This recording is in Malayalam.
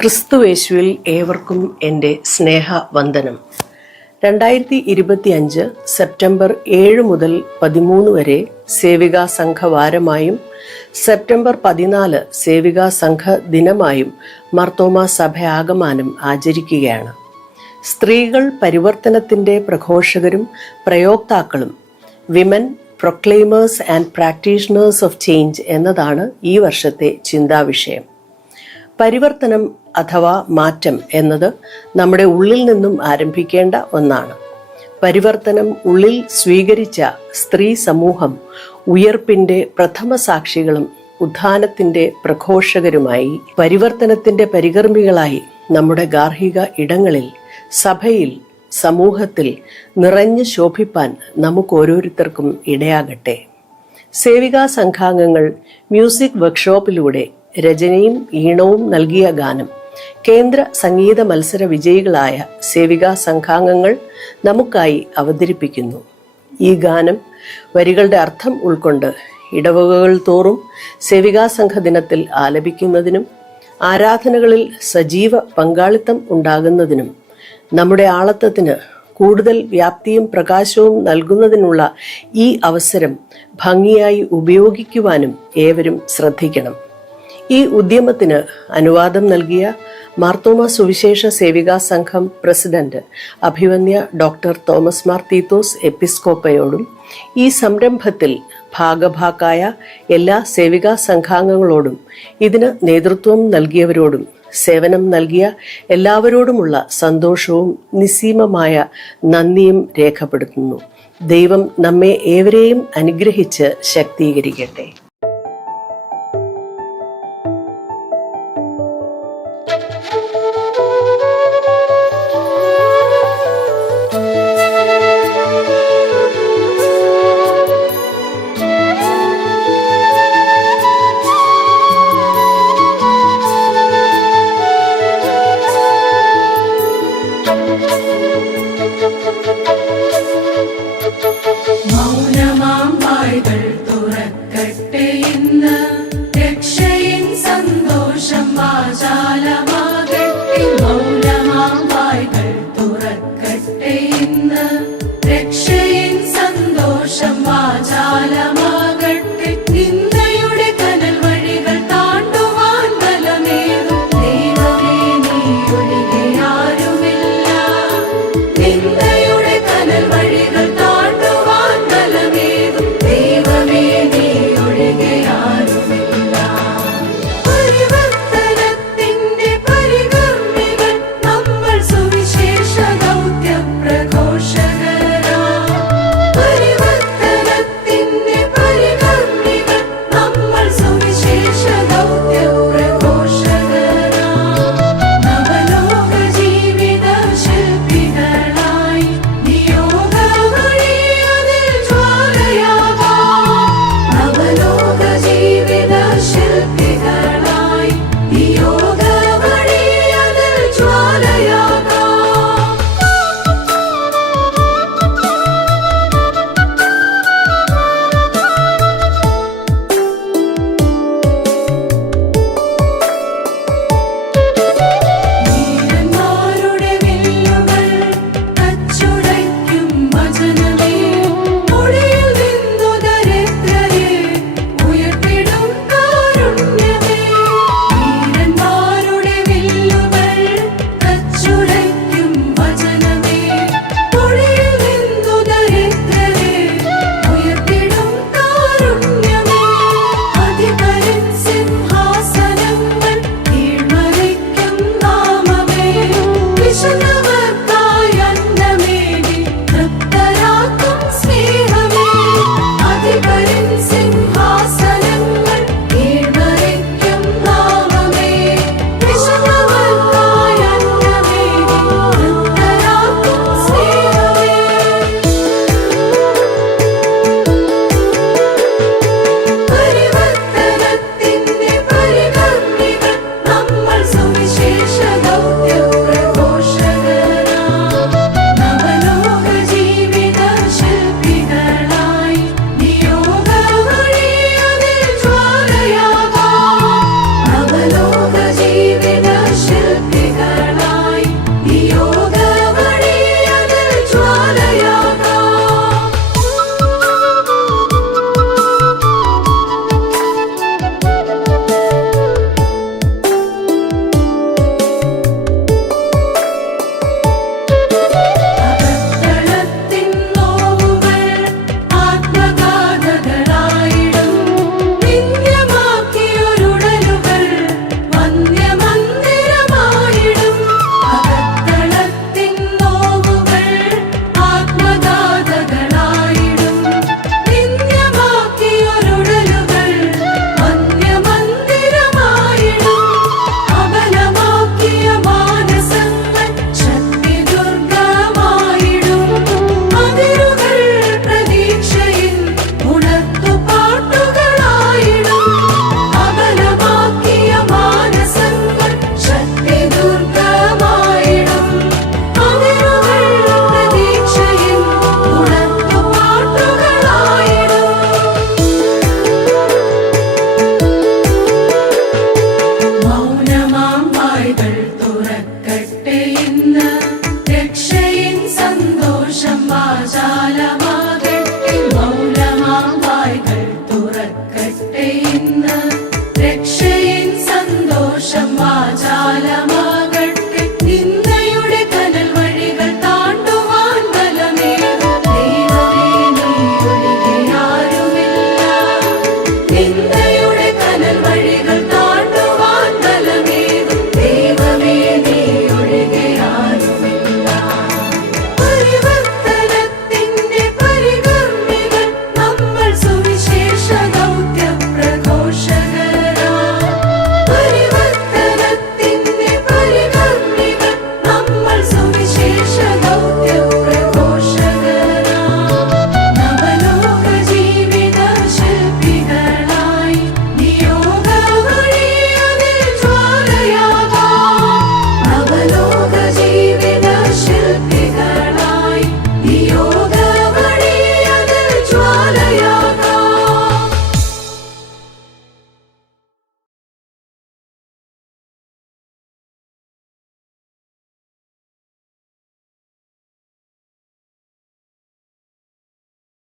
ക്രിസ്തുവേശുവിൽ ഏവർക്കും എന്റെ സ്നേഹ വന്ദനം രണ്ടായിരത്തി ഇരുപത്തി അഞ്ച് സെപ്റ്റംബർ ഏഴ് മുതൽ പതിമൂന്ന് വരെ സേവികാ സംഘവാരമായും സെപ്റ്റംബർ പതിനാല് സേവികാ സംഘ ദിനമായും മർത്തോമ സഭയാകമാനം ആചരിക്കുകയാണ്. സ്ത്രീകൾ പരിവർത്തനത്തിന്റെ പ്രഘോഷകരും പ്രയോക്താക്കളും women proclaimers and practitioners of change എന്നതാണ് ഈ വർഷത്തെ ചിന്താവിഷയം. പരിവർത്തനം അഥവാ മാറ്റം എന്നത് നമ്മുടെ ഉള്ളിൽ നിന്നും ആരംഭിക്കേണ്ട ഒന്നാണ്. പരിവർത്തനം ഉള്ളിൽ സ്വീകരിച്ച സ്ത്രീ സമൂഹം ഉയർപ്പിന്റെ പ്രഥമ സാക്ഷികളും ഉത്ഥാനത്തിന്റെ പ്രഘോഷകരുമായി പരിവർത്തനത്തിന്റെ പരികർമ്മികളായി നമ്മുടെ ഗാർഹിക ഇടങ്ങളിൽ സഭയിൽ സമൂഹത്തിൽ നിറഞ്ഞു ശോഭിപ്പാൻ നമുക്ക് ഓരോരുത്തർക്കും ഇടയാകട്ടെ. സേവികാ സംഘാംഗങ്ങൾ മ്യൂസിക് വർക്ക്ഷോപ്പിലൂടെ രചനയും ഈണവും നൽകിയ ഗാനം. കേന്ദ്ര സംഗീത മത്സര വിജയികളായ സേവിക സംഘാംഗങ്ങൾ നമുക്കായി അവതരിപ്പിക്കുന്നു. ഈ ഗാനം വരികളുടെ അർത്ഥം ഉൾക്കൊണ്ട് ഇടവകകൾ തോറും സേവികാ സംഘ ദിനത്തിൽ ആലപിക്കുന്നതിനും ആരാധനകളിൽ സജീവ പങ്കാളിത്തം ഉണ്ടാകുന്നതിനും നമ്മുടെ ആളത്വത്തിന് കൂടുതൽ വ്യാപ്തിയും പ്രകാശവും നൽകുന്നതിനുള്ള ഈ അവസരം ഭംഗിയായി ഉപയോഗിക്കുവാനും ഏവരും ശ്രദ്ധിക്കണം. ഈ ഉദ്യമത്തിന് അനുവാദം നൽകിയ മാർത്തോമ സുവിശേഷ സേവികാ സംഘം പ്രസിഡന്റ് അഭിവന്യ ഡോക്ടർ തോമസ് മാർ തീത്തോസ് എപ്പിസ്കോപ്പയോടും ഈ സംരംഭത്തിൽ ഭാഗഭാക്കായ എല്ലാ സേവികാ സംഘാംഗങ്ങളോടും ഇതിന് നേതൃത്വം നൽകിയവരോടും സേവനം നൽകിയ എല്ലാവരോടുമുള്ള സന്തോഷവും നിസ്സീമമായ നന്ദിയും രേഖപ്പെടുത്തുന്നു. ദൈവം നമ്മെ ഏവരെയും അനുഗ്രഹിച്ച് ശക്തീകരിക്കട്ടെ. രക്ഷയിൻ സന്തോഷം വാചാലമാകട്ടെ നിന്നയുടെ കനൽ താണ്ടുവാൻ ബലമേകു ദൈവമേ നീ ഒഴികെ ആരുമില്ല